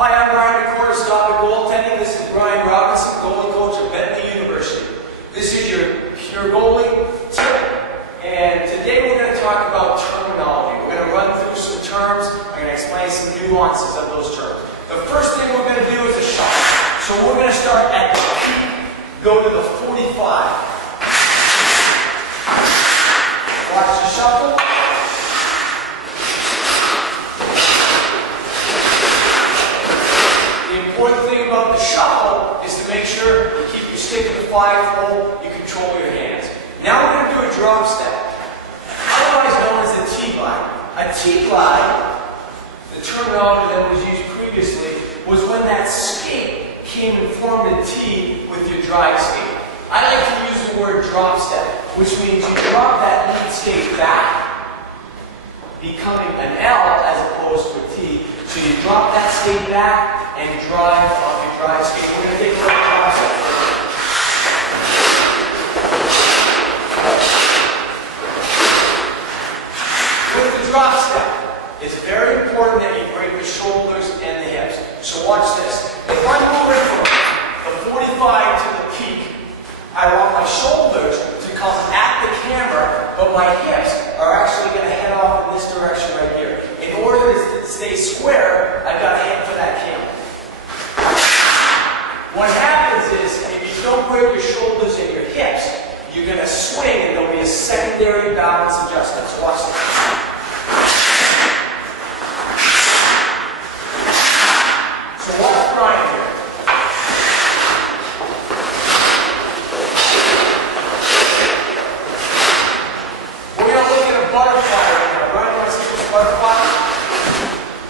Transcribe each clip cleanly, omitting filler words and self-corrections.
Hi, I'm Daccord, Goaltending. This is Brian Robinson, goalie coach at Bentley University. This is your Pure Goalie Tip, and today we're going to talk about terminology. We're going to run through some terms. I'm going to explain some nuances of those terms. The first thing we're going to do is a shot. So we're going to start at the peak, go to the 45. Watch the shuffle. The important thing about the shuffle is to make sure you keep your stick in the 5-hole, you control your hands. Now we're going to do a drop step, otherwise known as a T-glide. A T-glide, the terminology that was used previously, was when that skate came and formed a T with your drive skate. I like to use the word drop step, which means you drop that lead skate back, becoming an L as opposed to a T. So you drop that skate back and drive off your drive skate. We're going to take a look at drop step. With the drop step, it's very important that you break the shoulders and the hips. So watch this. If I'm moving from the 45 to the peak, I want my shoulders to come at the camera, but my hips are actually going to head off in this direction right here. In order to stay square, I've got to head for that camera. What happens is, if you don't break your shoulders and your hips, you're going to swing and there'll be a secondary balance adjustment. So watch this. So watch Brian here. We're going to look at a butterfly right now. Brian, you want to see this butterfly?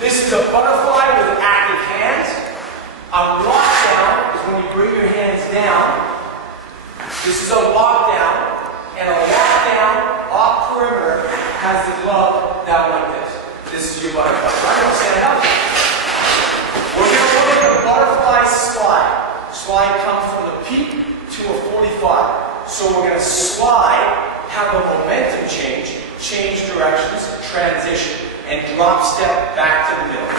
This is a butterfly with active hands. A lockdown is when you bring your hands down. This is a lockdown. And a lockdown off perimeter has the glove down like this. This is your butterfly. I'm going to stand up. We're going to look at the butterfly slide. Slide comes from the peak to a 45. So we're going to slide, have a momentum change, change directions, transition, and drop step back to the middle.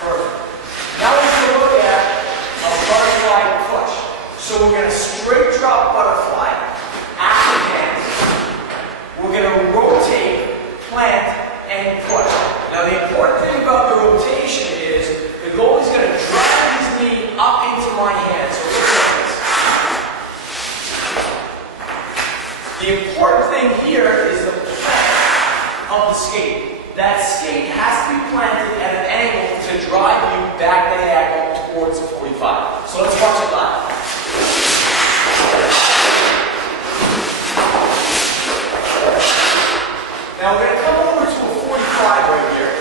Perfect. Now we're going to look at a butterfly push. So we're going to straight drop butterfly, active hands. We're going to rotate, plant, and push. Now the important thing about the rotation is the goalie's going to drive his knee up into my hand. So look at this. The important thing here is the plant of the skate. That skate has to be planted at an angle to drive you back diagonal towards the 45. So let's watch it live. Now we're going to come over to a 45 right here.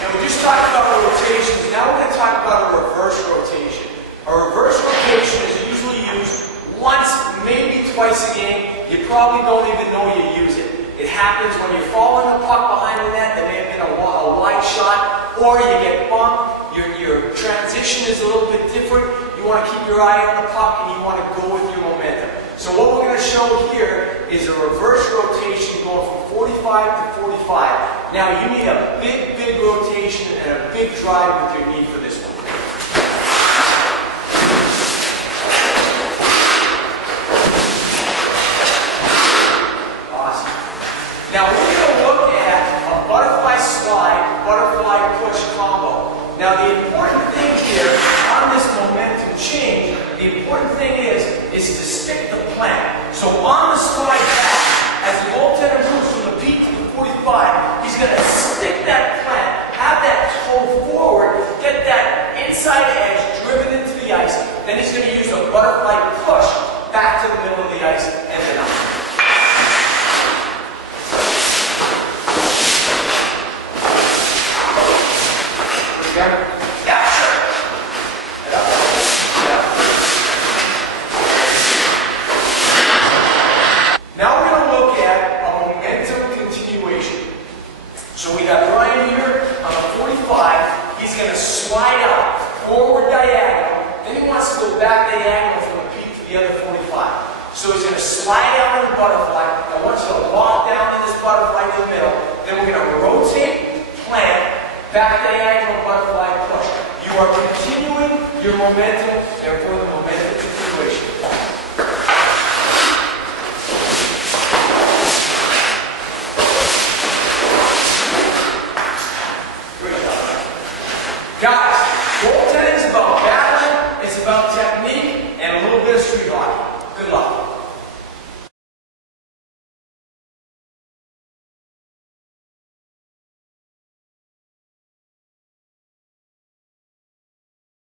And we just talked about rotations. Now we're going to talk about a reverse rotation. A reverse rotation is usually used once, maybe twice a game. You probably don't even know you use it. It happens when you're following the puck behind the net. There may have been a wide shot, or you get bumped. Your transition is a little bit different. You want to keep your eye on the puck and you want to go with your momentum. So what we're going to show here is a reverse rotation going from 45 to 45. Now you need a big rotation and a big drive with your knee for this one. Awesome. Now we're going to look at a butterfly slide, butterfly push combo. Now the important thing here on this momentum change, the important thing is to stick the plant. So on the slide back, as the goaltender moves from the peak to the 45, he's going to stick that plant, have that toe forward, get that inside edge driven into the ice. Then he's going to use a butterfly push back to the middle of the ice and then up. So we got Brian here on the 45. He's going to slide out, forward diagonal. Then he wants to go back diagonal from the peak to the other 45. So he's going to slide out on the butterfly. Now watch the lock down in this butterfly to the middle. Then we're going to rotate, plant, back diagonal butterfly push. You are continuing your momentum